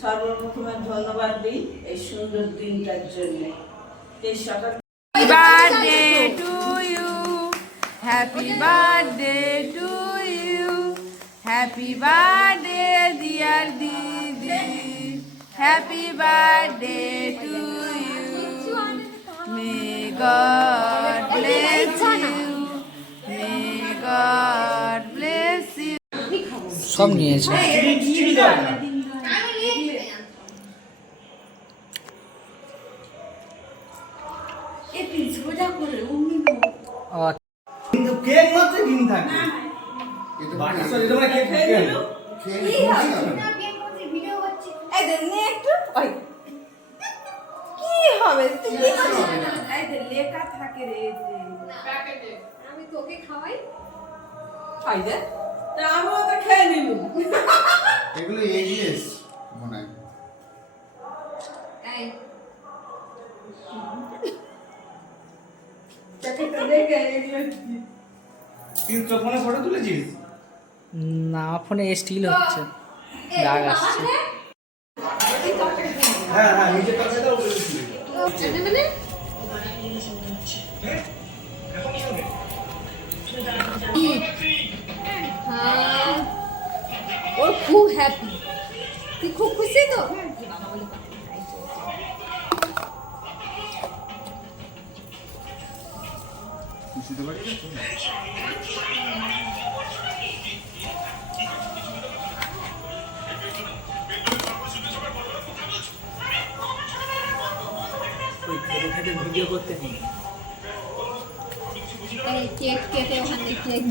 সর্বপ্রথমে ধন্যবাদ দিই এই সুন্দর দিনটার জন্য। এই সকাল birthday to you, happy birthday to you, happy birthday dear didi, happy birthday to you, may God bless you, may God bless you. সব নিয়েছে। কিন্তু কেক মাত্র ডিম থাকে। বাকি সব এটা মানে কেক খেয়ে নিল। এই দেখ নে একটু, ওই কি হবে তুই এই দেখ লেখা থাকে রে প্যাকেটে। আমি তোকে খাওয়াই। খাই দে তা আমিও তো খেয়ে নিলাম। এগুলো এগলেস মনে হয়। এই প্যাকেটটা দেখে এগুলো কিন্তু তোর ফোনে ফটো তুলেছিস? না, ফোনে স্টিল হচ্ছে, দাগ আসছে। হ্যাঁ হ্যাঁ, নিচে টাকাটা উপরে ছিল। এটা মানে হ্যাঁ, ওর খুব হ্যাপি। তুই খুব খুশি তো? বাবা বলে কথা তাই তো। খুশিতে পারি না ভিডিও করতে নেই। এই কেক কেটে ওখানে কেক